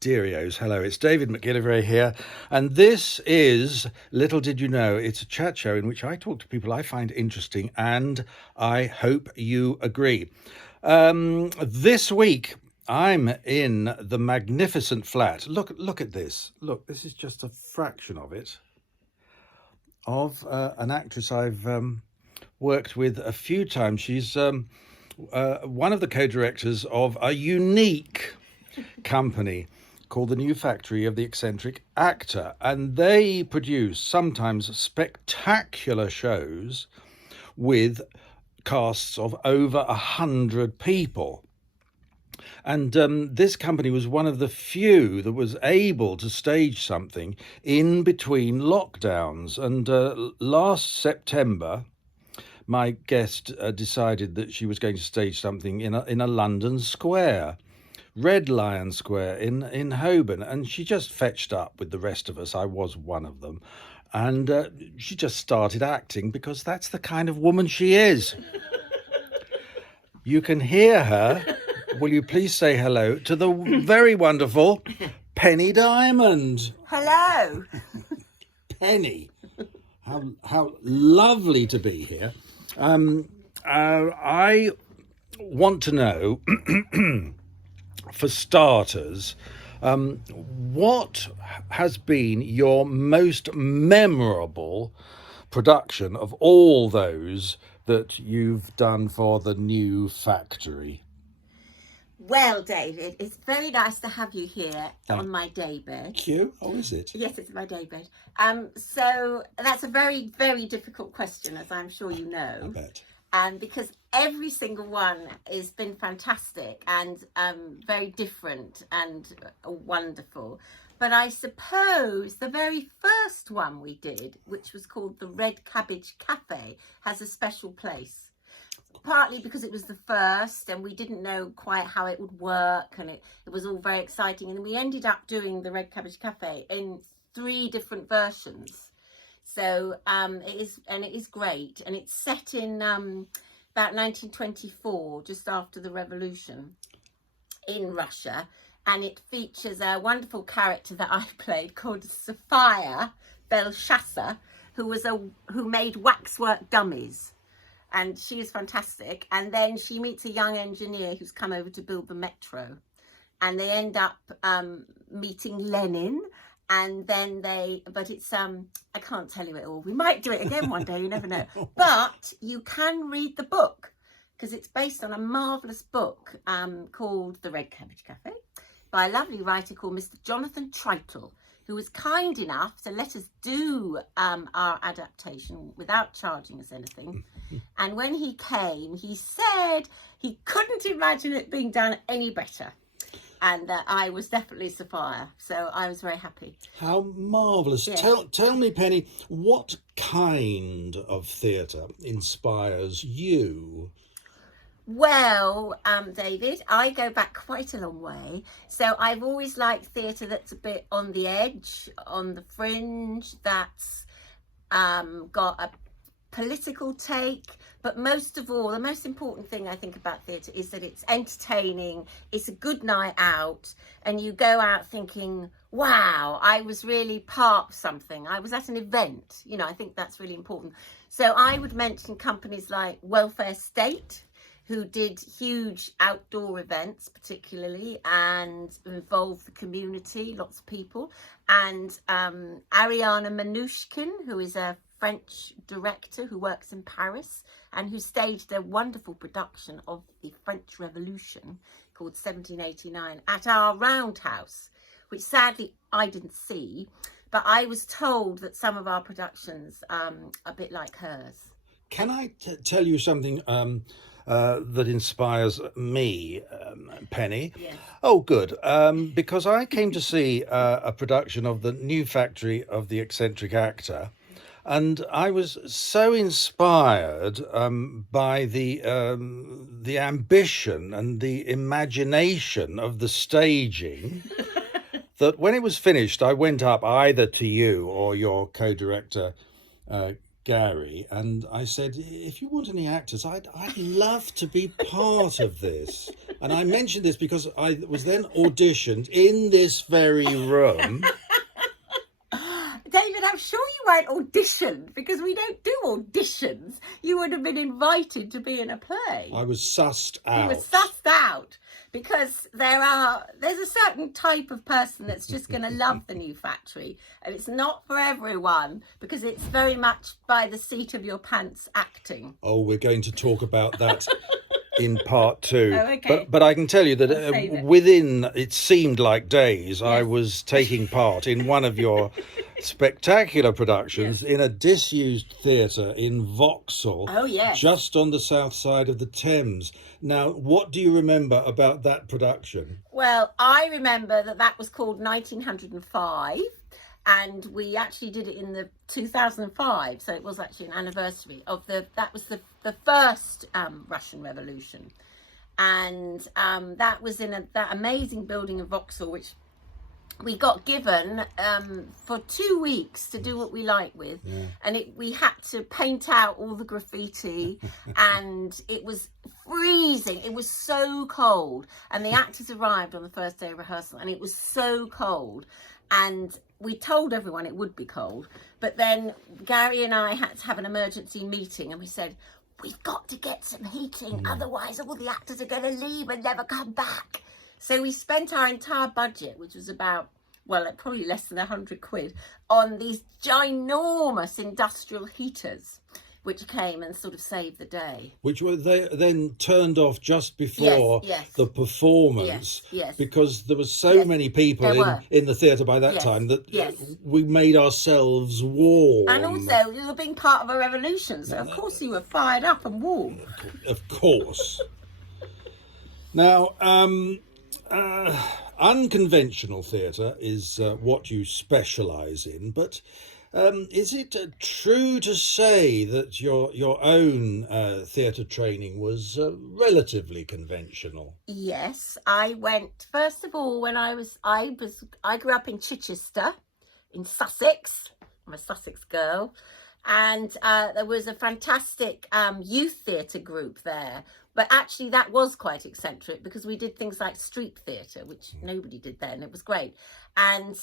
Dearios, hello, it's David McGillivray here, and this is Little Did You Know. It's a chat show in which I talk to people I find interesting, and I hope you agree. This week, I'm in the magnificent flat. Look at this. Look, this is just a fraction of it, of an actress I've worked with a few times. She's one of the co-directors of a unique company called the New Factory of the Eccentric Actor, and they produce sometimes spectacular shows with casts of over 100 people. And this company was one of the few that was able to stage something in between lockdowns. And last September, my guest decided that she was going to stage something in a London square, Red Lion Square in Holborn, and she just fetched up with the rest of us. I was one of them, and she just started acting because that's the kind of woman she is. You can hear her. Will you please say hello to the very wonderful Penny Dimond? Hello. Penny, how lovely to be here. I want to know, for starters, what has been your most memorable production of all those that you've done for the New Factory? Well, David, it's very nice to have you here on my daybed. Thank you. Oh, is it? Yes, it's my daybed. So that's a very, very difficult question, as I'm sure you know. I bet. Because every single one has been fantastic and very different and wonderful. But I suppose the very first one we did, which was called the Red Cabbage Cafe, has a special place. Partly because it was the first and we didn't know quite how it would work, and it was all very exciting. And we ended up doing the Red Cabbage Cafe in 3 different versions. So it is great, and it's set in about 1924, just after the revolution in Russia, and it features a wonderful character that I played called Sophia Belshazzar, who made waxwork dummies, and she is fantastic. And then she meets a young engineer who's come over to build the metro, and they end up meeting Lenin. And then but it's, I can't tell you it all. We might do it again one day, you never know. But you can read the book, because it's based on a marvellous book called The Red Cabbage Cafe by a lovely writer called Mr. Jonathan Tritle, who was kind enough to let us do our adaptation without charging us anything. And when he came, he said he couldn't imagine it being done any better. And I was definitely Sophia, so I was very happy. How marvellous. Yeah. Tell me, Penny, what kind of theatre inspires you? Well, David, I go back quite a long way. So I've always liked theatre that's a bit on the edge, on the fringe, that's got a political take, but most of all, the most important thing I think about theatre is that it's entertaining, it's a good night out, and you go out thinking, wow, I was really part of something, I was at an event. You know, I think that's really important. So I would mention companies like Welfare State, who did huge outdoor events particularly and involved the community, lots of people, and Ariana Manouchkin, who is a French director who works in Paris and who staged a wonderful production of the French Revolution called 1789 at our Roundhouse, which sadly I didn't see, but I was told that some of our productions are a bit like hers. Can I tell you something that inspires me, Penny? Yes. Oh, good. Because I came to see a production of the New Factory of the Eccentric Actor, and I was so inspired by the ambition and the imagination of the staging that when it was finished, I went up either to you or your co-director, Gary, and I said, if you want any actors, I'd love to be part of this. And I mentioned this because I was then auditioned in this very room. David, I'm sure you weren't auditioned, because we don't do auditions. You would have been invited to be in a play. I was sussed out. You were sussed out, because there's a certain type of person that's just going to love the new factory, and it's not for everyone, because it's very much by the seat of your pants acting. Oh, we're going to talk about that in part 2. Oh, okay. But I can tell you that within, it seemed like days, I was taking part in one of your spectacular productions in a disused theatre in Vauxhall. Oh, yes. Just on the south side of the Thames. Now, what do you remember about that production? Well, I remember that was called 1905. And we actually did it in the 2005, so it was actually an anniversary of that was the first Russian Revolution, and that was in that amazing building in Vauxhall, which we got given for 2 weeks to do what we like with, and we had to paint out all the graffiti, and it was freezing. It was so cold, and the actors arrived on the first day of rehearsal, and it was so cold, and we told everyone it would be cold, but then Gary and I had to have an emergency meeting, and we said, we've got to get some heating, otherwise all the actors are going to leave and never come back. So we spent our entire budget, which was about, probably less than 100 quid, on these ginormous industrial heaters, which came and sort of saved the day. Which were they then turned off just before the performance, because there were so many people in the theatre by that time that we made ourselves warm. And also, you were being part of a revolution, so of course you were fired up and warm. Of course. Now, unconventional theatre is what you specialise in, but is it true to say that your own theatre training was relatively conventional? Yes, I went, first of all, when I grew up in Chichester, in Sussex. I'm a Sussex girl, and there was a fantastic youth theatre group there. But actually that was quite eccentric, because we did things like street theatre, which nobody did then. It was great. And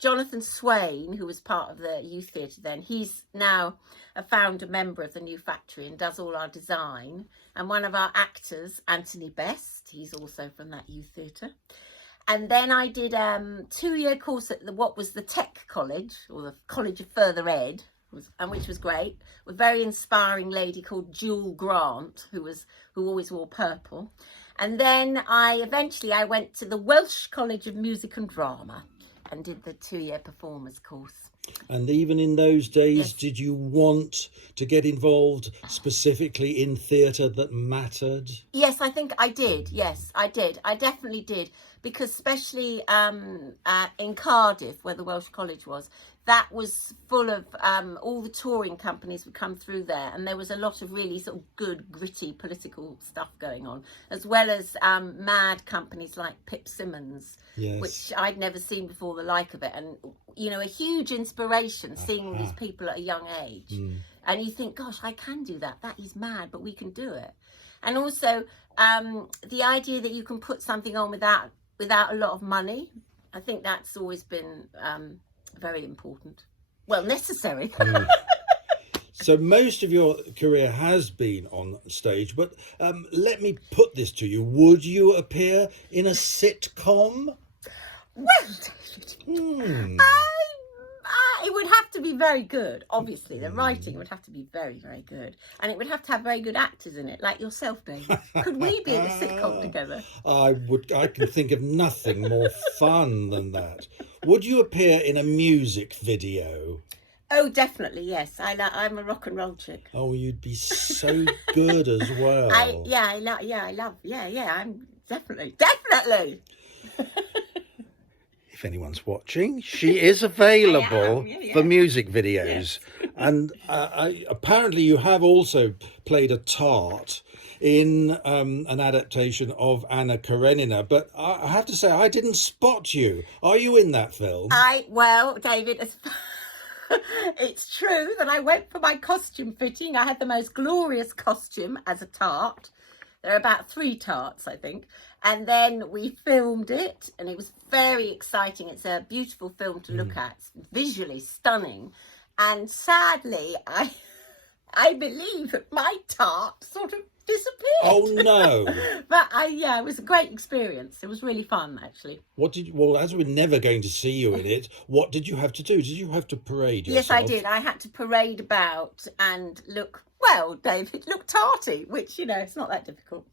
Jonathan Swain, who was part of the youth theatre then, he's now a founder member of the new factory and does all our design. And one of our actors, Anthony Best, he's also from that youth theatre. And then I did a 2-year course at what was the Tech College, or the College of Further Ed, which was great, with a very inspiring lady called Jewel Grant, who always wore purple. And then I went to the Welsh College of Music and Drama and did the 2-year performers course. And even in those days, did you want to get involved specifically in theatre that mattered? Yes, I think I did. Yes, I did. I definitely did. Because especially in Cardiff, where the Welsh College was, that was full of all the touring companies would come through there, and there was a lot of really sort of good, gritty political stuff going on, as well as mad companies like Pip Simmons, which I'd never seen before the like of it, and a huge inspiration seeing all these people at a young age. And you think, gosh, I can do that. That is mad, but we can do it. And also the idea that you can put something on without a lot of money, I think that's always been very important. Well, necessary. So most of your career has been on stage, but let me put this to you. Would you appear in a sitcom? Well, David, it would have to be very good. Obviously, the writing would have to be very, very good, and it would have to have very good actors in it, like yourself, David. Could we be in a sitcom together? I can think of nothing more fun than that. Would you appear in a music video? Oh, definitely, yes. I'm a rock and roll chick. Oh, you'd be so good as well. I'm definitely. If anyone's watching, she is available for music videos. And apparently you have also played a tart in an adaptation of Anna Karenina, but I have to say I didn't spot you. Are you in that film? Well, David, It's true that I went for my costume fitting. I had the most glorious costume as a tart. There are about 3 tarts, I think. And then we filmed it, and it was very exciting. It's a beautiful film to look at. It's visually stunning. And sadly, I believe that my tart sort of disappeared. Oh no! But it was a great experience. It was really fun, actually. Well, as we're never going to see you in it, what did you have to do? Did you have to parade yourself? Yes, I did. I had to parade about and look, well, David, look tarty, which, it's not that difficult.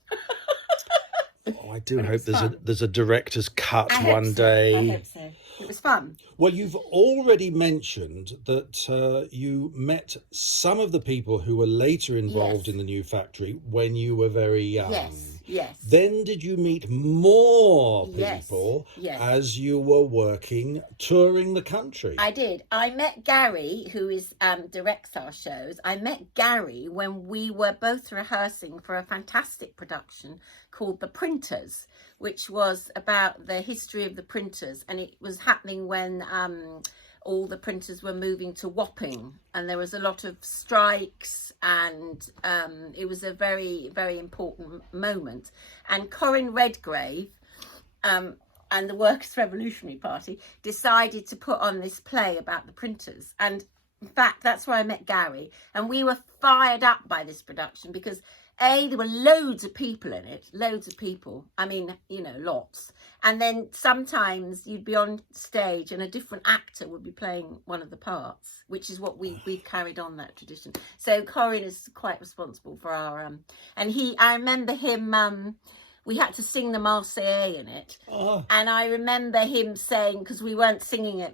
Oh, I do hope there's a director's cut one so. day. I hope so. It was fun. Well, you've already mentioned that you met some of the people who were later involved in the new factory when you were very young. Yes. Then did you meet more people as you were working, touring the country? I did. I met Gary, who directs our shows. I met Gary when we were both rehearsing for a fantastic production called The Printers, which was about the history of the printers, and it was happening when all the printers were moving to Wapping, and there was a lot of strikes, and it was a very, very important moment. And Corinne Redgrave and the Workers' Revolutionary Party decided to put on this play about the printers. And in fact, that's where I met Gary, and we were fired up by this production because there were loads of people in it, I mean, lots. And then sometimes you'd be on stage and a different actor would be playing one of the parts, which is what we've carried on that tradition. So Corinne is quite responsible for our, I remember him, we had to sing the Marseillaise in it. Oh. And I remember him saying, because we weren't singing it,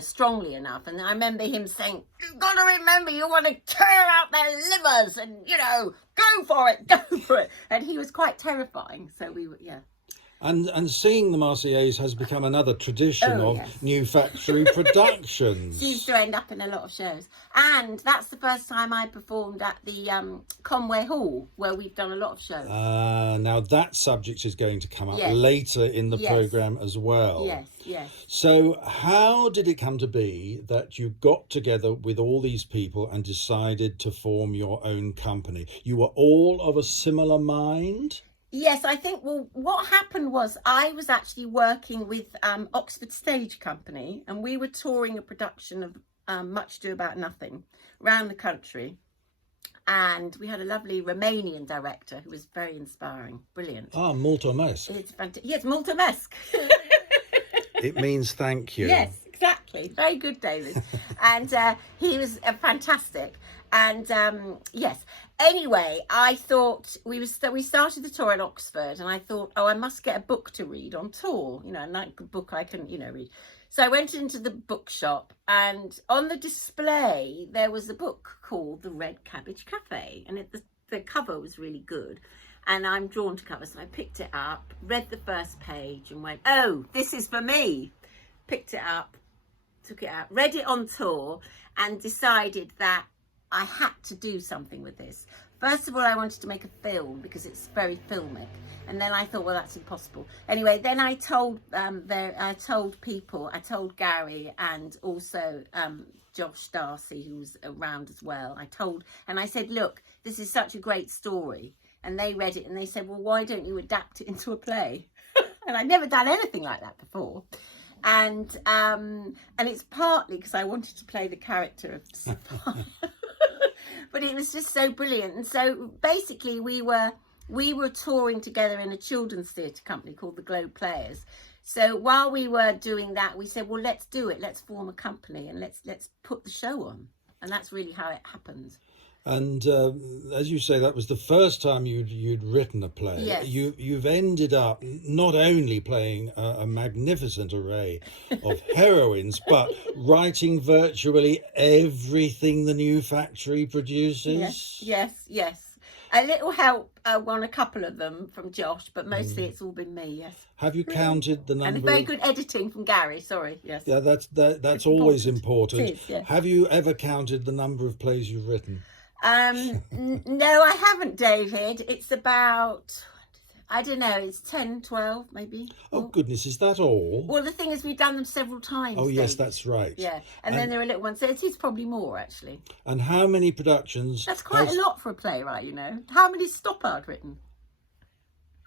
strongly enough. And I remember him saying, you've got to remember, you want to tear out their livers and, go for it. And he was quite terrifying. So we were, And singing the Marseillaise has become another tradition of new factory productions. Seems to end up in a lot of shows. And that's the first time I performed at the Conway Hall, where we've done a lot of shows. Now that subject is going to come up later in the programme as well. Yes. So how did it come to be that you got together with all these people and decided to form your own company? You were all of a similar mind? Yes, I think, what happened was I was actually working with Oxford Stage Company, and we were touring a production of Much Ado About Nothing around the country. And we had a lovely Romanian director who was very inspiring, brilliant. Mulțumesc. It's fantastic. Yes, mulțumesc. It means thank you. Yes, exactly. Very good, David. And he was fantastic. And anyway, I thought we started the tour in Oxford, and I thought, I must get a book to read on tour, a book I can, read. So I went into the bookshop, and on the display there was a book called The Red Cabbage Cafe, and the cover was really good, and I'm drawn to covers, so I picked it up, read the first page, and went, oh, this is for me. Picked it up, took it out, read it on tour, and decided that I had to do something with this. First of all, I wanted to make a film because it's very filmic, and then I thought, well, that's impossible. Anyway, then I told Gary and also Josh Darcy, who was around as well. I said, look, this is such a great story, and they read it and they said, well, why don't you adapt it into a play? And I'd never done anything like that before. And it's partly because I wanted to play the character of Sophia. But it was just so brilliant. And so basically we were touring together in a children's theatre company called the Globe Players. So while we were doing that, we said, well, let's do it. Let's form a company and let's put the show on. And that's really how it happened. And as you say, that was the first time you'd written a play. Yes. You've ended up not only playing a magnificent array of heroines, but writing virtually everything the new factory produces. Yes. A little help on a couple of them from Josh, but mostly it's all been me. Yes. Have you counted the number? And very good editing from Gary. Sorry. Yes. Yeah, that's always important. It is, yeah. Have you ever counted the number of plays you've written? No, I haven't, David. It's about I don't know, it's 10, 12 maybe. Oh, goodness, is that all? Well, the thing is, we've done them several times. Oh, yes, David. that's right. Yeah, and then there are little ones, so it is probably more, actually. And how many productions? That's quite a lot for a playwright, you know. How many Stoppard written?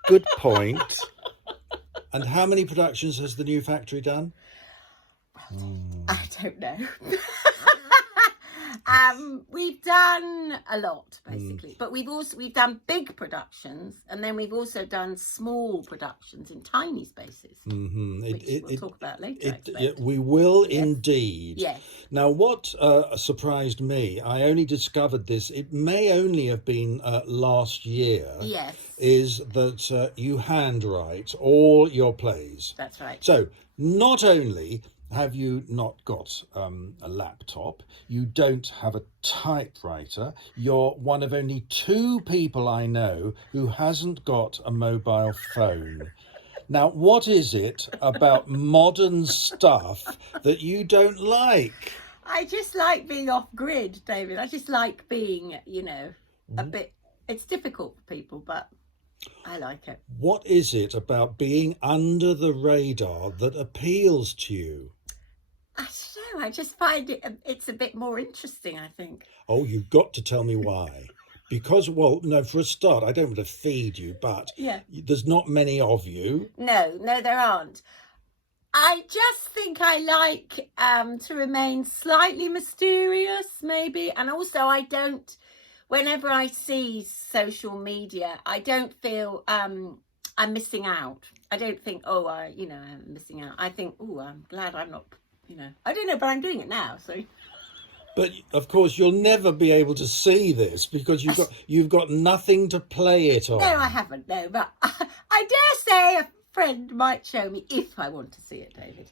Good point. And how many productions has the new factory done? I don't know. We've done a lot, basically, but we've done big productions, and then we've also done small productions in tiny spaces, which we'll talk about later. We will indeed. Yes. Now, what surprised me, I only discovered this, it may only have been last year, Yes. is that you handwrite all your plays. That's right. So, not only have you not got a laptop, you don't have a typewriter, you're one of only 2 people I know who hasn't got a mobile phone. Now, what is it about modern stuff that you don't like? I just like being off grid, David. I just like being, a bit, it's difficult for people, but I like it. What is it about being under the radar that appeals to you? I don't know. I just find it's a bit more interesting, I think. Oh, you've got to tell me why. Because, well, no, for a start, I don't want to feed you, but there's not many of you. No, there aren't. I just think I like to remain slightly mysterious, maybe. And also, whenever I see social media, I don't feel I'm missing out. I don't think, I'm missing out. I think, I'm glad I'm not, I don't know, but I'm doing it now, so. But of course, you'll never be able to see this because you've got nothing to play it on. No, I haven't. No, but I dare say a friend might show me if I want to see it, David.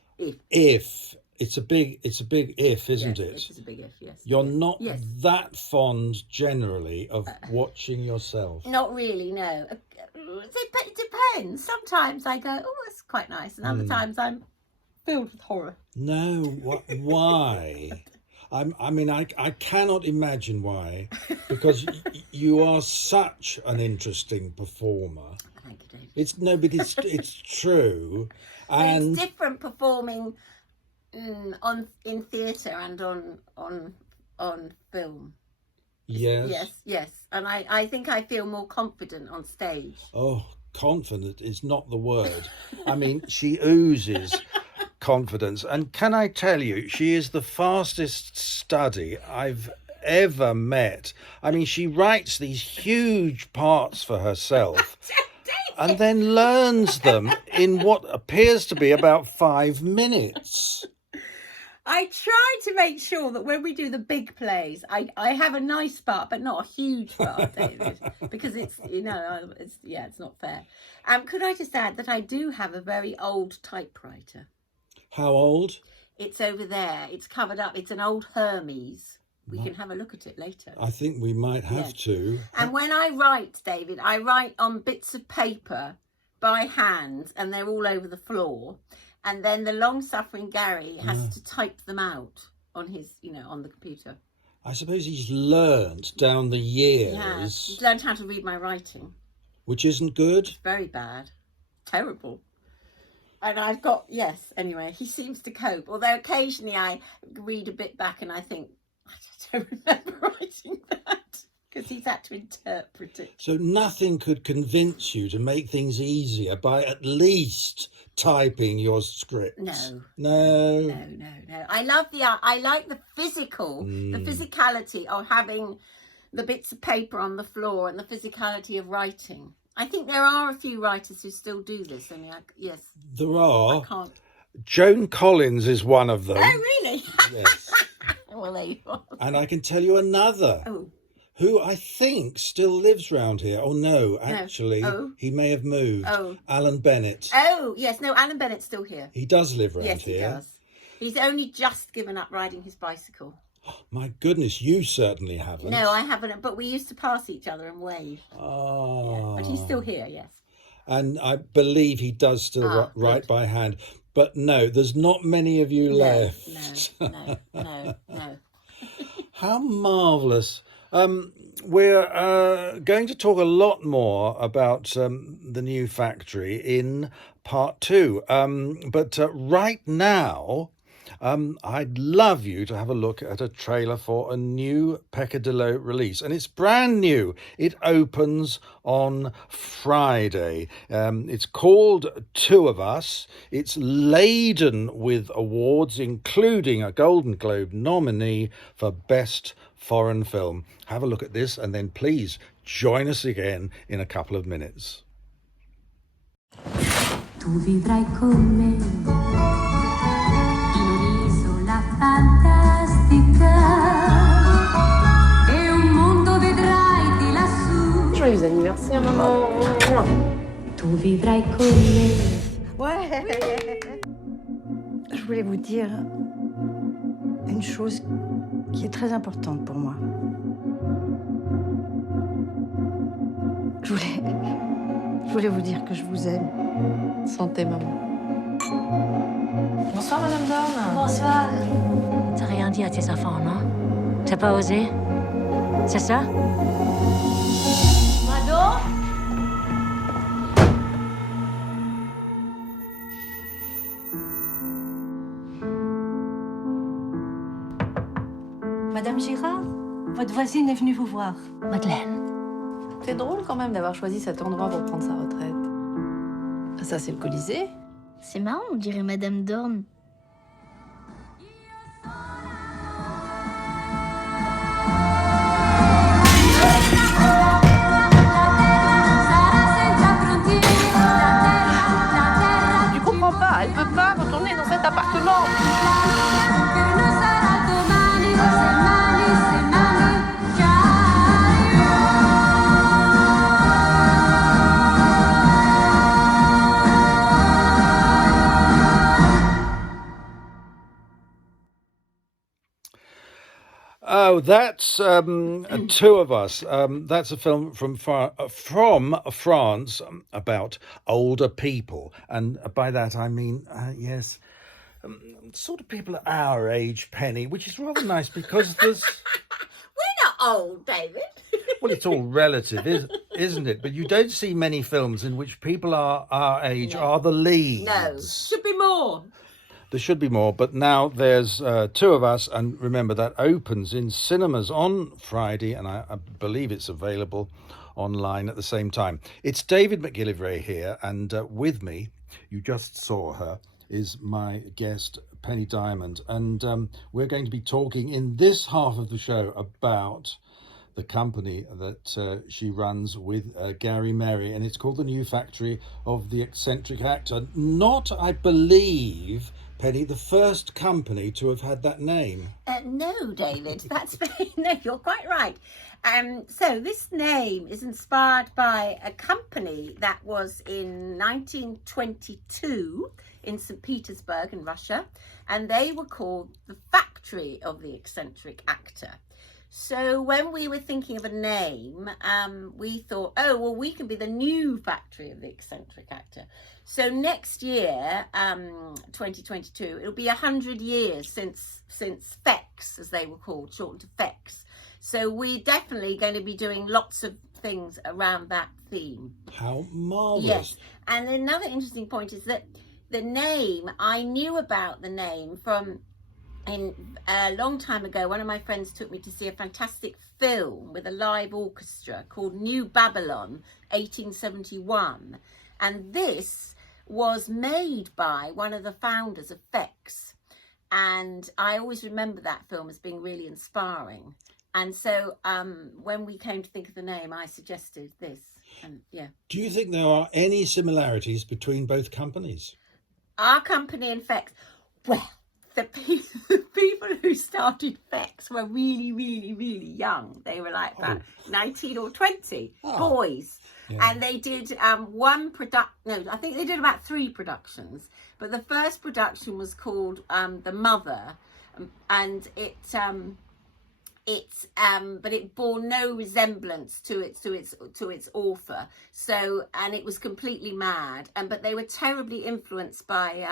If it's a big if, isn't it? It is a big if. Yes. You're not that fond generally of watching yourself. Not really. No. It depends. Sometimes I go, oh, that's quite nice, and other times I'm filled with horror. No, why? I cannot imagine why, because you are such an interesting performer. Thank you, David. It's true, and it's different performing in theatre and on film. Yes, and I think I feel more confident on stage. Oh, confident is not the word. I mean, she oozes confidence, and can I tell you, she is the fastest study I've ever met. I mean, she writes these huge parts for herself and then learns them in what appears to be about 5 minutes. I try to make sure that when we do the big plays, I have a nice part, but not a huge part, David, because it's not fair. Could I just add that I do have a very old typewriter? How old? It's over there. It's covered up. It's an old Hermes. We can have a look at it later. I think we might have to. And when I write, David, I write on bits of paper by hand, and they're all over the floor. And then the long-suffering Gary has to type them out on his, on the computer. I suppose he's learned down the years. Yeah, he's learned how to read my writing. Which isn't good? It's very bad. Terrible. And I've got, anyway, he seems to cope. Although occasionally I read a bit back and I think, I just don't remember writing that. Because he's had to interpret it. So nothing could convince you to make things easier by at least typing your script? No. I like the physicality of having the bits of paper on the floor and the physicality of writing. I think there are a few writers who still do this. Yes. There are. I can't. Joan Collins is one of them. Oh, really? Yes. Well, there you are. And I can tell you another. Oh. Who I think still lives round here. Oh, no, actually, he may have moved. Oh. Alan Bennett. Oh, yes. No, Alan Bennett's still here. He does live round here. Yes, he does. He's only just given up riding his bicycle. My goodness, you certainly haven't. No, I haven't, but we used to pass each other and wave. Oh. Yeah, but he's still here, yes. And I believe he does still write by hand. But no, there's not many of you left. No. How marvellous We're going to talk a lot more about the new factory in part two. But right now, I'd love you to have a look at a trailer for a new Peccadillo release. And it's brand new. It opens on Friday. It's called Two of Us. It's laden with awards, including a Golden Globe nominee for Best Foreign Film. Have a look at this and then please join us again in a couple of minutes. Tu vivrai con me in un'isola fantastica e un mondo vedrai di lassù. Joyeux anniversaire, maman. Tu vivrai con me. Ouais. Je voulais vous dire une chose qui est très importante pour moi. Je voulais vous dire que je vous aime. Santé, maman. Bonsoir, Madame Dorn. Bonsoir. T'as rien dit à tes enfants, non? T'as pas osé? C'est ça? Mado? Madame Girard, votre voisine est venue vous voir. Madeleine. C'est drôle quand même d'avoir choisi cet endroit pour prendre sa retraite. Ça, c'est le Colisée. C'est marrant, on dirait Madame Dorn. Tu comprends pas, elle peut pas retourner dans cet appartement. Oh, that's Two of Us. That's a film from France about older people. And by that I mean, yes, sort of people at our age, Penny, which is rather nice because there's... We're not old, David. Well, it's all relative, isn't it? But you don't see many films in which people our age are the leads. No, should be more. There should be more, but now there's Two of Us, and remember that opens in cinemas on Friday, and I believe it's available online at the same time. It's David McGillivray here, and with me, you just saw her, is my guest Penny Dimond, and we're going to be talking in this half of the show about the company that she runs with Gary Merry, and it's called the New Factory of the Eccentric Actor. Not, I believe, Penny, the first company to have had that name. No, David, no, you're quite right. So this name is inspired by a company that was in 1922 in St. Petersburg in Russia, and they were called the Factory of the Eccentric Actor. So when we were thinking of a name, we thought, oh, well, we can be the new Factory of the Eccentric Actor. So next year, 2022, it'll be 100 years since FEX, as they were called, shortened to FEX. So we're definitely going to be doing lots of things around that theme. How marvellous. Yes. And another interesting point is that the name, I knew about the name from... a long time ago, one of my friends took me to see a fantastic film with a live orchestra called New Babylon, 1871. And this was made by one of the founders of FEX. And I always remember that film as being really inspiring. And so when we came to think of the name, I suggested this. And yeah. Do you think there are any similarities between both companies? Our company and FEX, well, the people who started FEX were really, really, really young. They were like about 19 or 20 boys. Yeah. And they did I think they did about 3 productions. But the first production was called The Mother, and but it bore no resemblance to its author. So, and it was completely mad. But they were terribly influenced by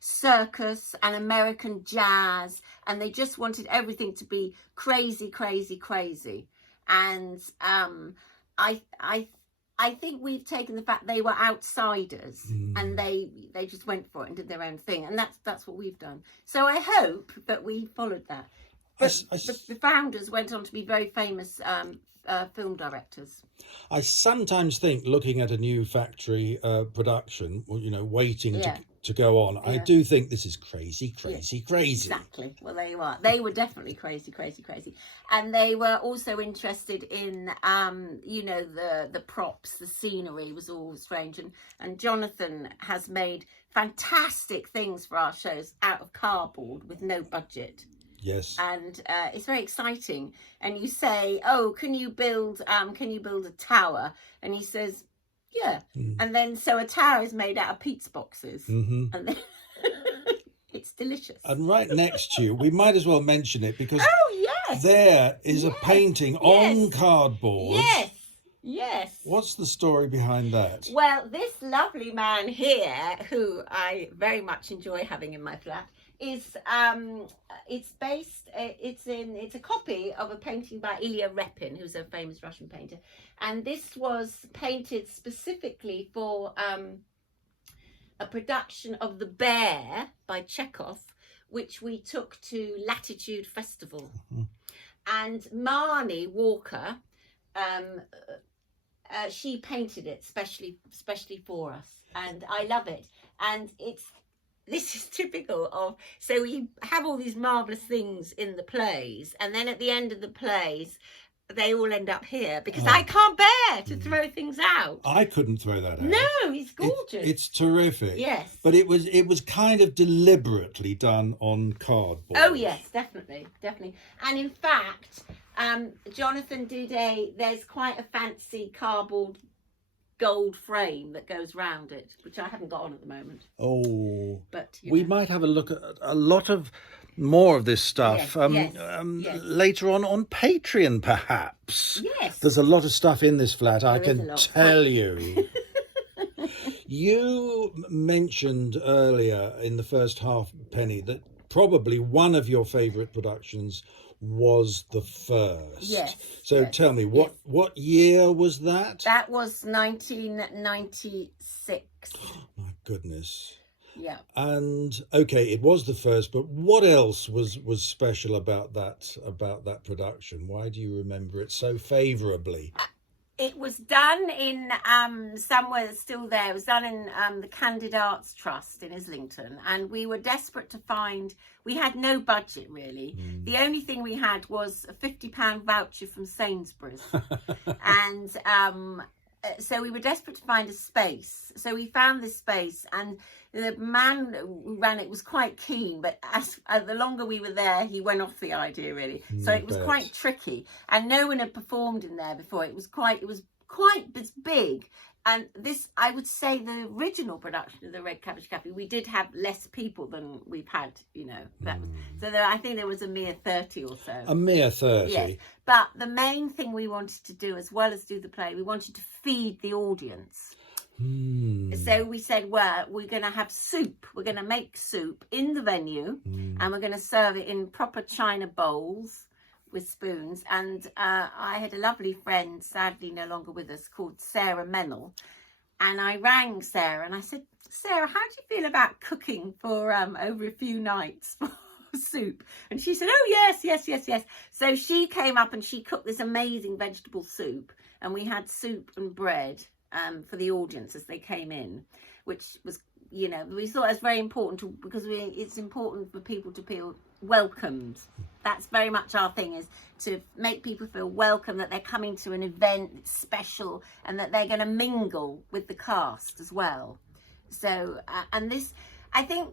circus and American jazz, and they just wanted everything to be crazy, crazy, crazy. and I think we've taken the fact they were outsiders and they just went for it and did their own thing, and that's what we've done. So I hope that we followed that. But the founders went on to be very famous film directors. I sometimes think, looking at a new factory production, waiting to go on, I do think this is crazy. Exactly. Well, there you are. They were definitely crazy. And they were also interested in, the props, the scenery was all strange. And Jonathan has made fantastic things for our shows out of cardboard with no budget. Yes. And it's very exciting. And you say, "Oh, can you build a tower?" And he says, "Yeah." And then so a tower is made out of pizza boxes, and then it's delicious. And right next to you, we might as well mention it because yes, there is a painting on cardboard. Yes. What's the story behind that? Well, this lovely man here, who I very much enjoy having in my flat, is it's a copy of a painting by Ilya Repin, who's a famous Russian painter, and this was painted specifically for a production of The Bear by Chekhov, which we took to Latitude Festival. And Marnie Walker, she painted it specially for us, and I love it. And this is typical of, so we have all these marvellous things in the plays, and then at the end of the plays they all end up here because I can't bear to throw things out. I couldn't throw that out. No, it's gorgeous. It's terrific. Yes. But it was kind of deliberately done on cardboard. Oh yes, definitely. And in fact, Jonathan did there's quite a fancy cardboard gold frame that goes round it, which I haven't got on at the moment. Oh, but we might have a look at a lot of more of this stuff later on Patreon, perhaps. Yes, there's a lot of stuff in this flat, I can tell you. You mentioned earlier in the first half, Penny, that probably one of your favourite productions was the first. Yes. So tell me, what year was that? That was 1996. My goodness. Yeah. And okay, it was the first, but what else was special about that production? Why do you remember it so favourably? It was done in somewhere that's still there. It was done in the Candid Arts Trust in Islington, and we were desperate to find. We had no budget really. The only thing we had was a £50 voucher from Sainsbury's, and so we were desperate to find a space. So we found this space, and the man who ran it was quite keen, but as the longer we were there, he went off the idea really. So it was quite tricky, and no one had performed in there before. It was quite big. And this, I would say, the original production of the Red Cabbage Cafe, we did have less people than we've had, I think there was a mere 30 or so. A mere 30? Yes. But the main thing we wanted to do, as well as do the play, we wanted to feed the audience. So we said, well, we're going to have soup. We're going to make soup in the venue, and we're going to serve it in proper china bowls with spoons. And I had a lovely friend, sadly no longer with us, called Sarah Mennell, and I rang Sarah and I said, Sarah, how do you feel about cooking for over a few nights for soup? And she said, oh yes. So she came up and she cooked this amazing vegetable soup, and we had soup and bread for the audience as they came in, which was, we thought it was very important because it's important for people to feel welcomed. That's very much our thing, is to make people feel welcome, that they're coming to an event that's special, and that they're going to mingle with the cast as well. So and this, I think,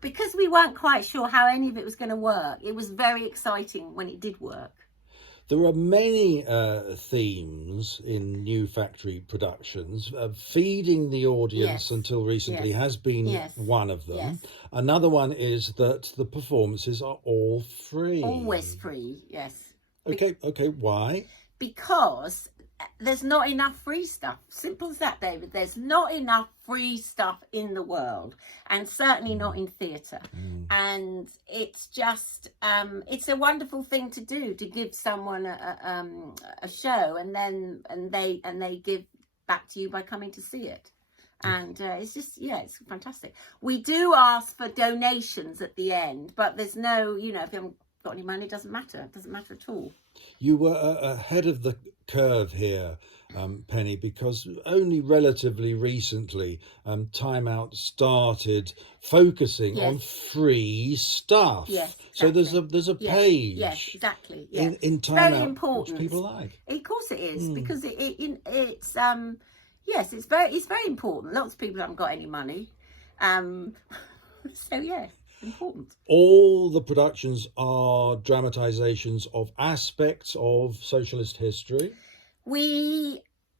because we weren't quite sure how any of it was going to work, it was very exciting when it did work. There are many themes in new factory productions. Feeding the audience until recently has been one of them. Yes. Another one is that the performances are all free. Always free, yes. Okay, why? Because there's not enough free stuff. Simple as that, David. There's not enough free stuff in the world, and certainly not in theatre. And it's just it's a wonderful thing to do, to give someone a show, and they give back to you by coming to see it. And it's just, it's fantastic. We do ask for donations at the end, but there's no, if you haven't got any money, it doesn't matter. It doesn't matter at all. You were ahead of the curve here, Penny, because only relatively recently Time Out started focusing on free stuff. Yes, so exactly. there's a page. Yes, exactly. Yes. In Time Very Out, important. which people like. Of course it is, because it's yes, it's very important. Lots of people haven't got any money, so yeah, important. All the productions are dramatizations of aspects of socialist history.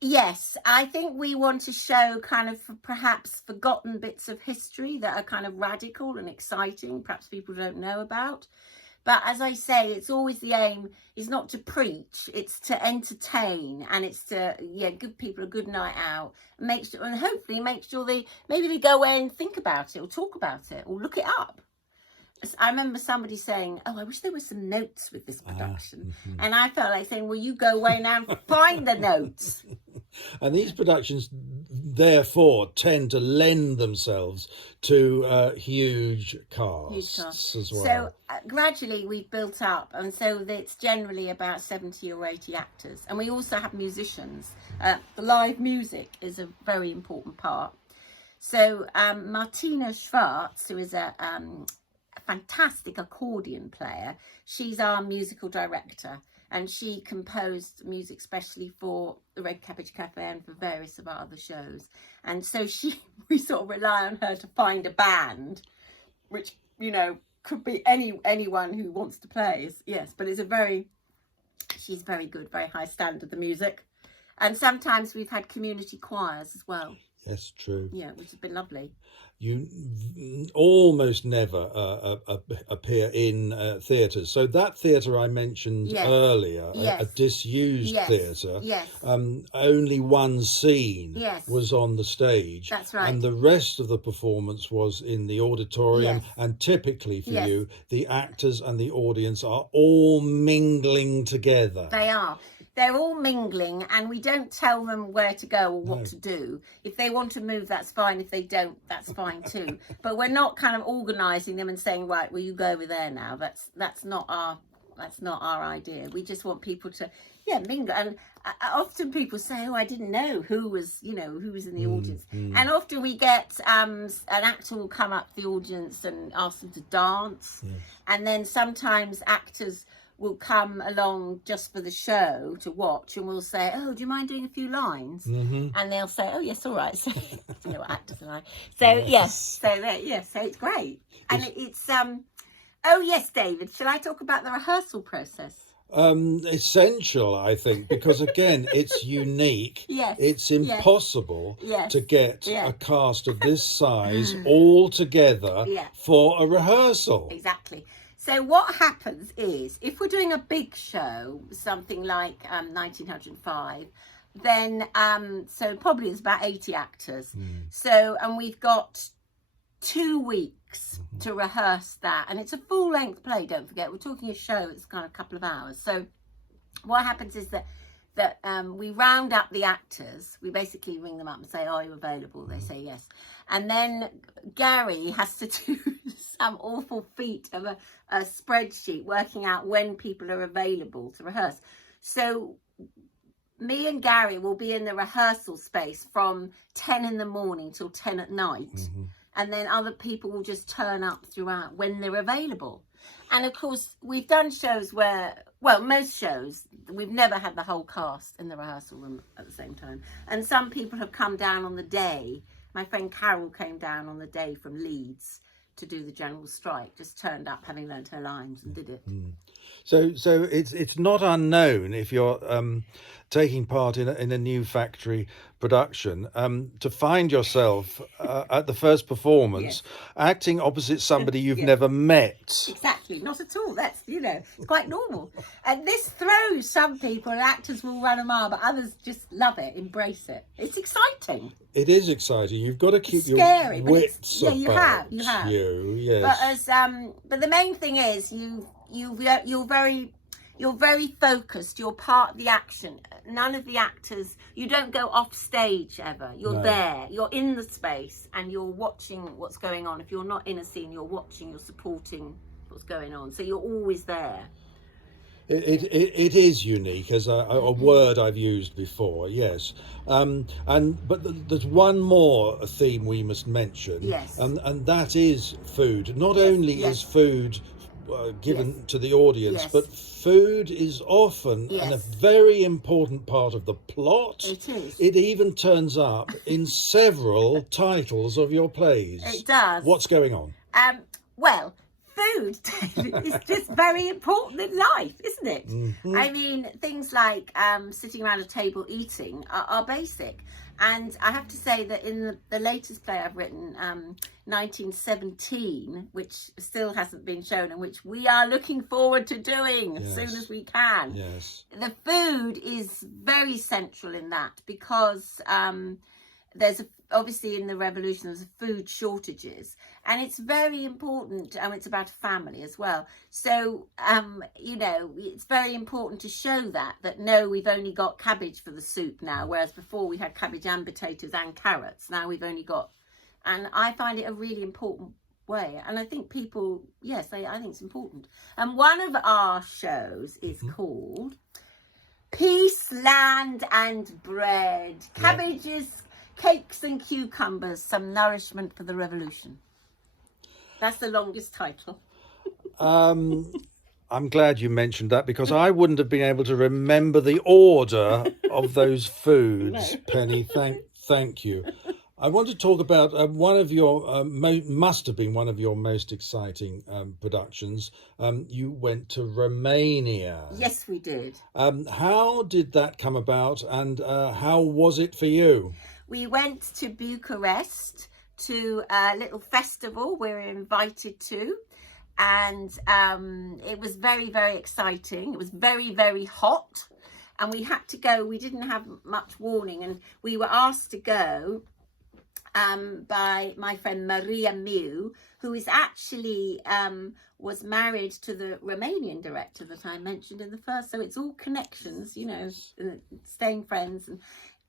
Yes, I think we want to show kind of perhaps forgotten bits of history that are kind of radical and exciting, perhaps people don't know about. But as I say, it's always the aim is not to preach, it's to entertain, and it's to give people a good night out, and hopefully make sure they go away and think about it, or talk about it, or look it up. I remember somebody saying, "Oh, I wish there were some notes with this production," and I felt like saying, "Well, you go away now and find the notes." And these productions, therefore, tend to lend themselves to huge casts as well. So gradually we've built up, and so it's generally about 70 or 80 actors. And we also have musicians. The live music is a very important part. So Martina Schwartz, who is a fantastic accordion player, she's our musical director. And she composed music specially for the Red Cabbage Cafe and for various of our other shows. And so we sort of rely on her to find a band, which, could be anyone who wants to play. Yes, but she's very good, very high standard, the music. And sometimes we've had community choirs as well. Yes, true. Yeah, which has been lovely. You almost never appear in theatres. So that theatre I mentioned earlier, a disused theatre, only one scene was on the stage. That's right. And the rest of the performance was in the auditorium. And typically for you, the actors and the audience are all mingling together. They are. They're all mingling, and we don't tell them where to go or what to do. If they want to move, that's fine. If they don't, that's fine too. But we're not kind of organising them and saying, right, well, you go over there now. That's not our idea. We just want people to mingle. And often people say, oh, I didn't know who was in the audience. And often we get an actor will come up to the audience and ask them to dance. And then sometimes actors will come along just for the show to watch, and we'll say, oh, do you mind doing a few lines? And they'll say, oh yes, all right. So you know what actors are like. So so it's great. And it's oh yes, David, shall I talk about the rehearsal process? Essential, I think, because again, it's unique. It's impossible to get a cast of this size all together for a rehearsal. Exactly. So what happens is, if we're doing a big show, something like 1905, then so probably it's about 80 actors. So, and we've got 2 weeks to rehearse that, and it's a full length play. Don't forget, we're talking a show. It's kind of a couple of hours. So, what happens is that we round up the actors. We basically ring them up and say, are you available? They say yes. And then Gary has to do some awful feat of a spreadsheet working out when people are available to rehearse. So me and Gary will be in the rehearsal space from 10 in the morning till 10 at night. And then other people will just turn up throughout when they're available. And of course, we've done shows where, well, most shows, we've never had the whole cast in the rehearsal room at the same time. And some people have come down on the day. My friend Carol came down on the day from Leeds to do the general strike, just turned up having learned her lines and did it. So it's not unknown if you're taking part in a new factory production, to find yourself at the first performance acting opposite somebody you've never met. Exactly, not at all. That's, it's quite normal. And this throws some people, and actors will run a mile, but others just love it, embrace it. It's exciting. It is exciting. You've got to keep Scary, your but wits about you have. you. Yes. But the main thing is you're very focused. You're part of the action. None of the actors, you don't go off stage ever. You're there. You're in the space and you're watching what's going on. If you're not in a scene, you're watching, you're supporting what's going on. So you're always there. It is unique as a word I've used before, yes. But there's one more theme we must mention, yes, and that is food. Not only is food given to the audience, but food is often and a very important part of the plot. It is. It even turns up in several titles of your plays. It does. What's going on? Well, food is just very important in life, isn't it? Mm-hmm. I mean, things like sitting around a table eating are basic. And I have to say that in the latest play I've written, 1917, which still hasn't been shown and which we are looking forward to doing as soon as we can. Yes. The food is very central in that because there's obviously in the revolution there's food shortages, and it's very important. It's about family as well, so it's very important to show that no, we've only got cabbage for the soup now, whereas before we had cabbage and potatoes and carrots. Now we've only got, and I find it a really important way, and I think people, I think it's important. And one of our shows is called Peace, Land and Bread, Cabbages, Cakes and Cucumbers, Some Nourishment for the Revolution. That's the longest title. I'm glad you mentioned that because I wouldn't have been able to remember the order of those foods. Penny, thank you. I want to talk about one of your, must have been one of your most exciting productions. You went to Romania. Yes, we did. How did that come about, and how was it for you? We went to Bucharest to a little festival we were invited to, and it was very, very exciting. It was very, very hot, and we had to go. We didn't have much warning, and we were asked to go by my friend Maria Miu, who is actually was married to the Romanian director that I mentioned in the first. So it's all connections, staying friends. And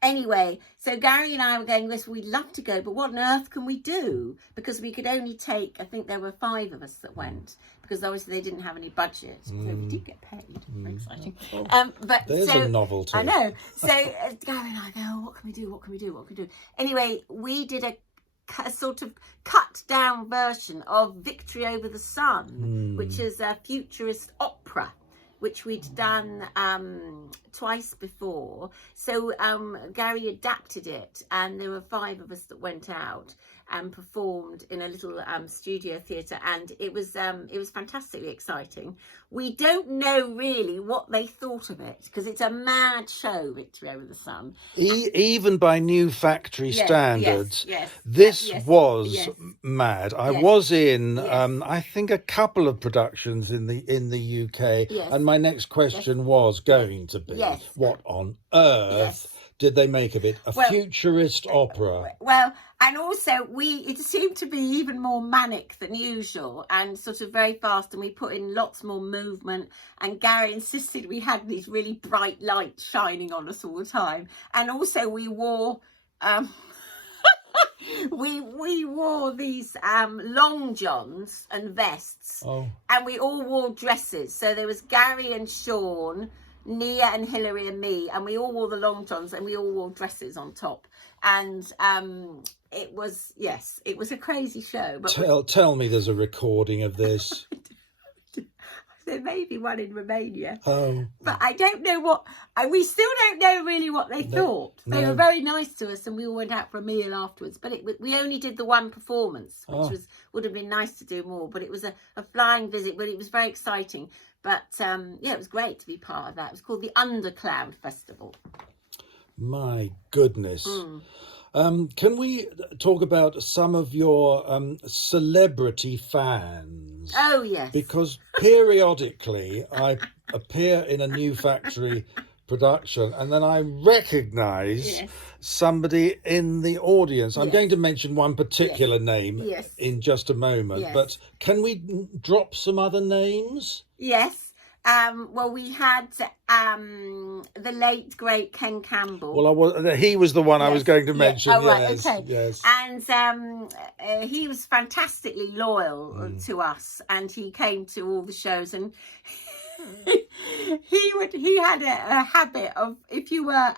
anyway, so Gary and I were going, listen, we'd love to go, but what on earth can we do? Because we could only take, I think there were 5 of us that went, because obviously they didn't have any budget. So we did get paid. Very exciting. But there's a novelty. I know. So Gary and I go, what can we do? What can we do? What can we do? Anyway, we did a sort of cut down version of Victory Over the Sun, which is a futurist opera, which we'd done twice before. So Gary adapted it, and there were 5 of us that went out and performed in a little studio theatre, and it was fantastically exciting. We don't know really what they thought of it, because it's a mad show, Victory Over the Sun. Even by new factory standards, this was mad. I was in, I think, a couple of productions in the UK, and my next question was going to be, what on earth did they make of it? A futurist opera. Well, and also it seemed to be even more manic than usual and sort of very fast, and we put in lots more movement, and Gary insisted we had these really bright lights shining on us all the time, and also we wore we wore these long johns and vests, and we all wore dresses. So there was Gary and Sean, Nia and Hilary and me, and we all wore the long johns, and we all wore dresses on top. And it was a crazy show. But tell me there's a recording of this. There may be one in Romania. But I don't know we still don't know really what they thought. They were very nice to us, and we all went out for a meal afterwards. But we only did the one performance, which would have been nice to do more. But it was a flying visit, but it was very exciting. But yeah, it was great to be part of that. It was called the Undercloud Festival. My goodness. Can we talk about some of your celebrity fans? Oh, yes. Because periodically I appear in a New Factory production and then I recognise somebody in the audience. I'm going to mention one particular name in just a moment, but can we drop some other names? Yes. Well, we had the late, great Ken Campbell. Well, he was the one I was going to mention. Oh, right, yes, okay. Yes. And he was fantastically loyal to us, and he came to all the shows, and he had a habit of, if you were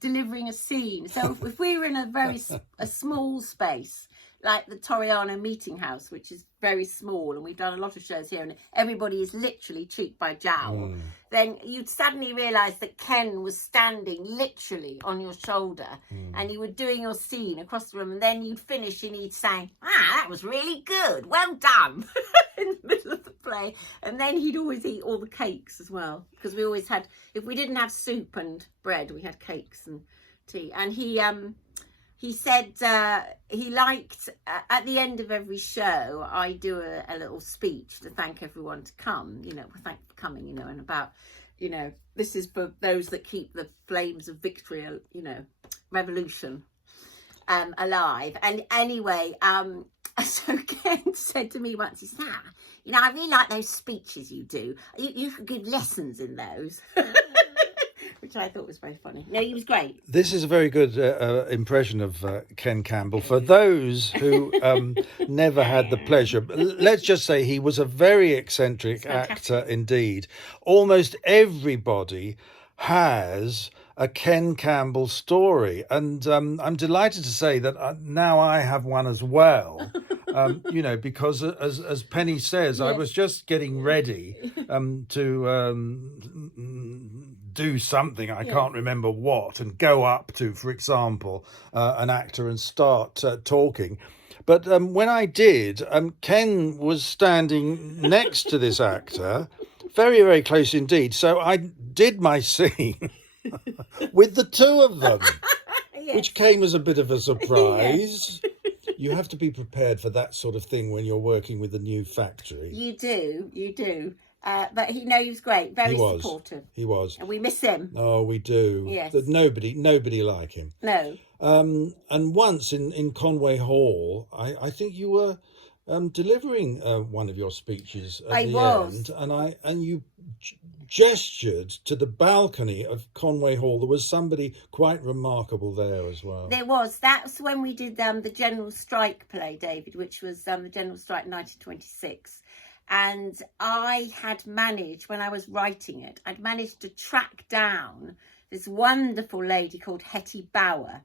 delivering a scene, so if we were in a small space, like the Toriano Meeting House, which is very small, and we've done a lot of shows here, and everybody is literally cheek by jowl, then you'd suddenly realise that Ken was standing literally on your shoulder, and you were doing your scene across the room, and then you'd finish and he'd say, that was really good, well done, in the middle of the play. And then he'd always eat all the cakes as well, because we always had, if we didn't have soup and bread, we had cakes and tea. And he said he liked, at the end of every show, I do a little speech to thank everyone to come, thank for coming, and about, this is for those that keep the flames of victory, revolution alive. And anyway, so Ken said to me once, he said, I really like those speeches you do. You could give lessons in those. Which I thought was very funny. No, he was great. This is a very good impression of Ken Campbell. For those who never had the pleasure, let's just say he was a very eccentric actor indeed. Almost everybody has a Ken Campbell story, and I'm delighted to say that now I have one as well. Because as Penny says, I was just getting ready to do something, I can't remember what, and go up to, for example, an actor and start talking. But when I did, Ken was standing next to this actor, very, very close indeed. So I did my scene with the two of them, which came as a bit of a surprise. You have to be prepared for that sort of thing when you're working with a New Factory. You do. But he was great, very supportive. He was. And we miss him. Oh, we do. Yes. Nobody like him. No. And once in Conway Hall, I think you were delivering one of your speeches at the end, and you gestured to the balcony of Conway Hall. There was somebody quite remarkable there as well. There was. That's when we did the General Strike play, David, which was the General Strike 1926. And I had managed, when I was writing it, I'd managed to track down this wonderful lady called Hetty Bower,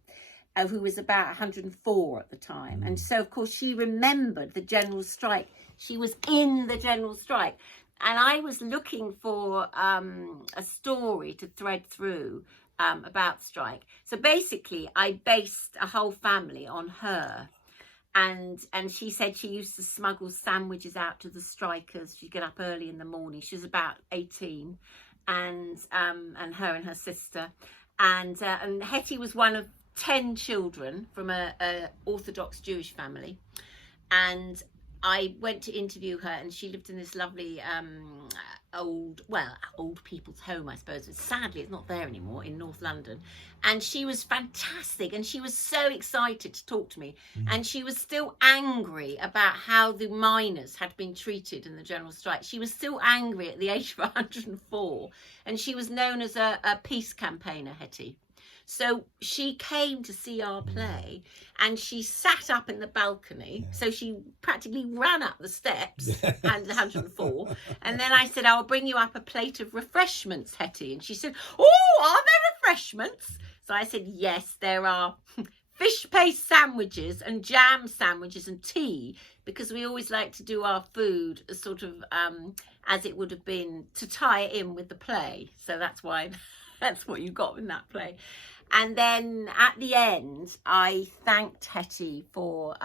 who was about 104 at the time. And so, of course, she remembered the General Strike. She was in the General Strike. And I was looking for a story to thread through about strike. So basically, I based a whole family on her. And she said she used to smuggle sandwiches out to the strikers. She'd get up early in the morning. She was about 18, and her and her sister. And Hetty was one of 10 children from a Orthodox Jewish family. And I went to interview her, and she lived in this lovely old people's home, I suppose. Sadly, it's not there anymore, in North London. And she was fantastic, and she was so excited to talk to me. And she was still angry about how the miners had been treated in the General Strike. She was still angry at the age of 104, and she was known as a peace campaigner, Hetty. So she came to see our play, and she sat up in the balcony. So she practically ran up the steps and 104. And then I said, I'll bring you up a plate of refreshments, Hetty. And she said, oh, are there refreshments? So I said, yes, there are fish paste sandwiches and jam sandwiches and tea, because we always like to do our food sort of as it would have been, to tie it in with the play. So that's why, that's what you got in that play. And then at the end, I thanked Hetty for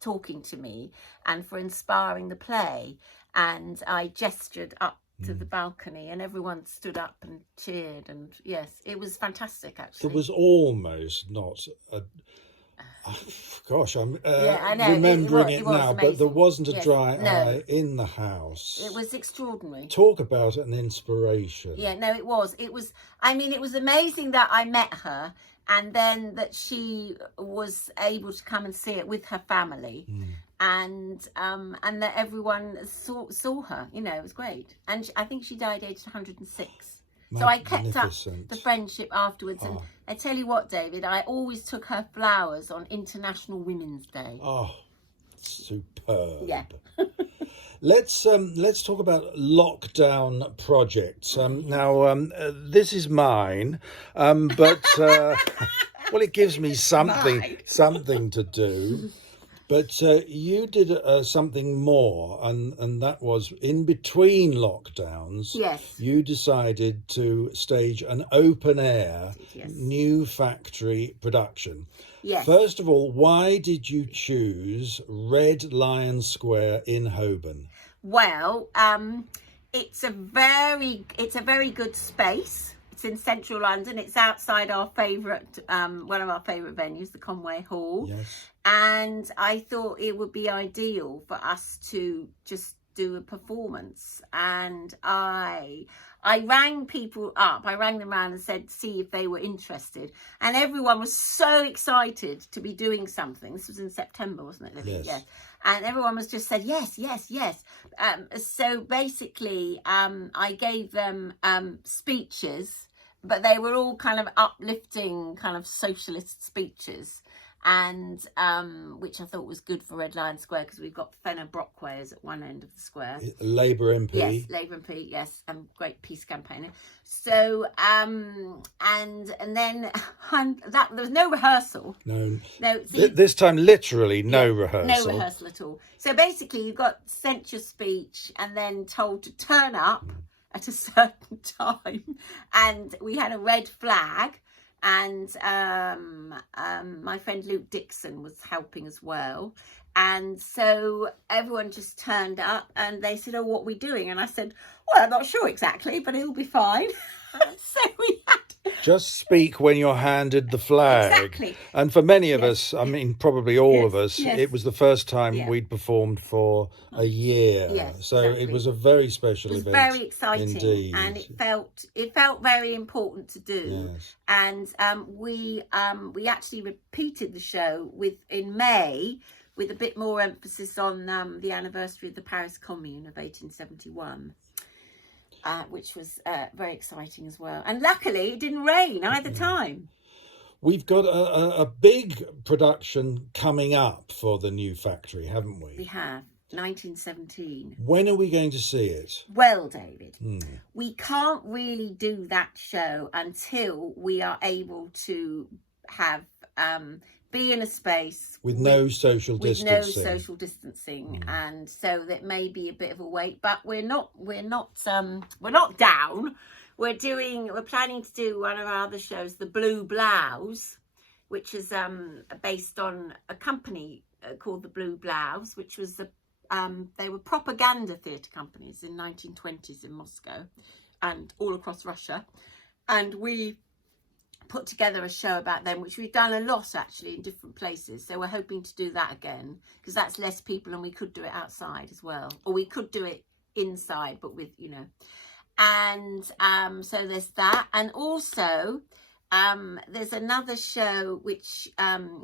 talking to me and for inspiring the play. and I gestured up to the balcony, and everyone stood up and cheered, and yes, it was fantastic actually. There was almost not a... Gosh, I'm I know, remembering it it was now, amazing. but there wasn't a Yes, dry no. eye in the house. It was extraordinary. Talk about an inspiration. Yeah, no, it was. I mean, it was amazing that I met her, and then that she was able to come and see it with her family, and that everyone saw her. You know, it was great. And I think she died aged 106. So I kept up the friendship afterwards. And I tell you what, David, I always took her flowers on International Women's Day. Oh, superb. Yeah. Let's talk about lockdown projects. Now, this is mine, but well, it gives me something to do. But you did something more, and that was in between lockdowns. Yes. You decided to stage an open air new factory production. Yes. First of all, why did you choose Red Lion Square in Holborn? Well, it's a very good space. It's in central London. It's outside our favourite, one of our favourite venues, the Conway Hall. Yes. And I thought it would be ideal for us to just do a performance. And I rang people up. I rang them around and said, see if they were interested. And everyone was so excited to be doing something. This was in September, wasn't it, Lily? Yes. And everyone was just said, yes. So basically, I gave them speeches, but they were all kind of uplifting, kind of socialist speeches. And which I thought was good for Red Lion Square, because we've got Fenner Brockwayers at one end of the square. Labour MP. Yes, Labour MP, yes, and great peace campaigner. So and then there was no rehearsal. No. See, This time, literally, no rehearsal. No rehearsal at all. So basically, you got sent your speech and then told to turn up at a certain time, and we had a red flag. And my friend Luke Dixon was helping as well, and so everyone just turned up, and they said, oh, what are we doing? And I said, well, I'm not sure exactly, but it'll be fine. So we had just speak when you're handed the flag. Exactly. And for many of us, I mean, probably all of us, yes. it was the first time we'd performed for a year. Yes, so exactly. it was a very special event. It was very exciting, indeed. and it felt very important to do. Yes. And we actually repeated the show in May, with a bit more emphasis on the anniversary of the Paris Commune of 1871. Which was very exciting as well. And luckily it didn't rain either time. We've got a big production coming up for the new factory, haven't we? We have, 1917. When are we going to see it? Well, David, we can't really do that show until we are able to have be in a space with no social distancing, and so that may be a bit of a wait, but we're not down. We're planning to do one of our other shows, the Blue Blouse, which is based on a company called the Blue Blouse, which was they were propaganda theatre companies in 1920s in Moscow and all across Russia, and we put together a show about them, which we've done a lot actually in different places. So we're hoping to do that again, because that's less people, and we could do it outside as well, or we could do it inside, but with and so there's that. And also there's another show which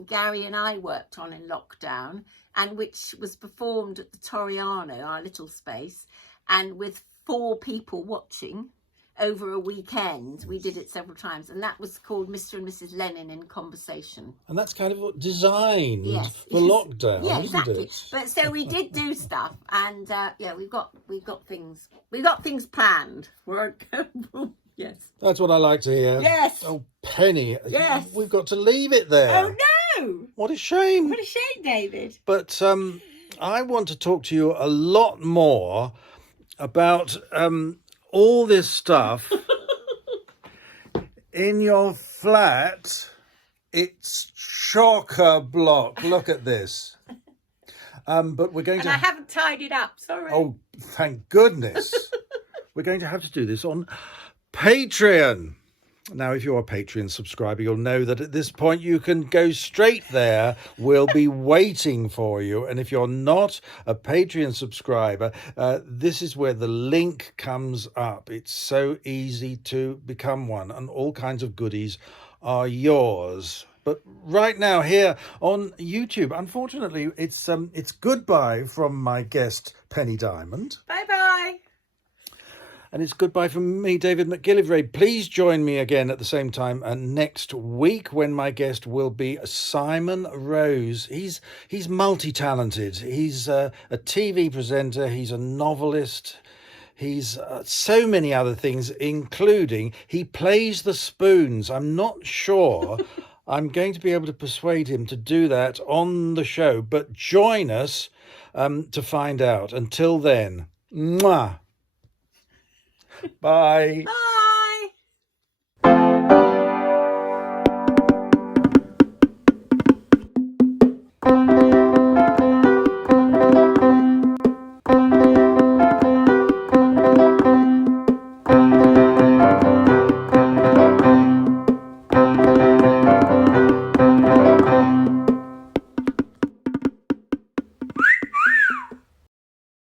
Gary and I worked on in lockdown, and which was performed at the Toriano, our little space, and with 4 people watching over a weekend. We did it several times, and that was called Mr. and Mrs. Lenin in Conversation. And that's kind of designed for lockdown, isn't it? But so we did do stuff, and we've got things planned. Yes. That's what I like to hear. Yes. Oh, Penny. Yes. We've got to leave it there. Oh no! What a shame. What a shame, David. But I want to talk to you a lot more about all this stuff in your flat. It's chock-a-block. Look at this. But we're going And to... I haven't tidied up, sorry. Oh, thank goodness. We're going to have to do this on Patreon. Now, if you're a Patreon subscriber, you'll know that at this point you can go straight there. We'll be waiting for you. And if you're not a Patreon subscriber, this is where the link comes up. It's so easy to become one, and all kinds of goodies are yours. But right now here on YouTube, unfortunately, it's goodbye from my guest, Penny Dimond. Bye-bye. And it's goodbye from me, David McGillivray. Please join me again at the same time next week when my guest will be Simon Rose. He's multi-talented. He's a TV presenter. He's a novelist. He's so many other things, including he plays the spoons. I'm not sure I'm going to be able to persuade him to do that on the show, but join us to find out. Until then, mwah. Bye. Bye.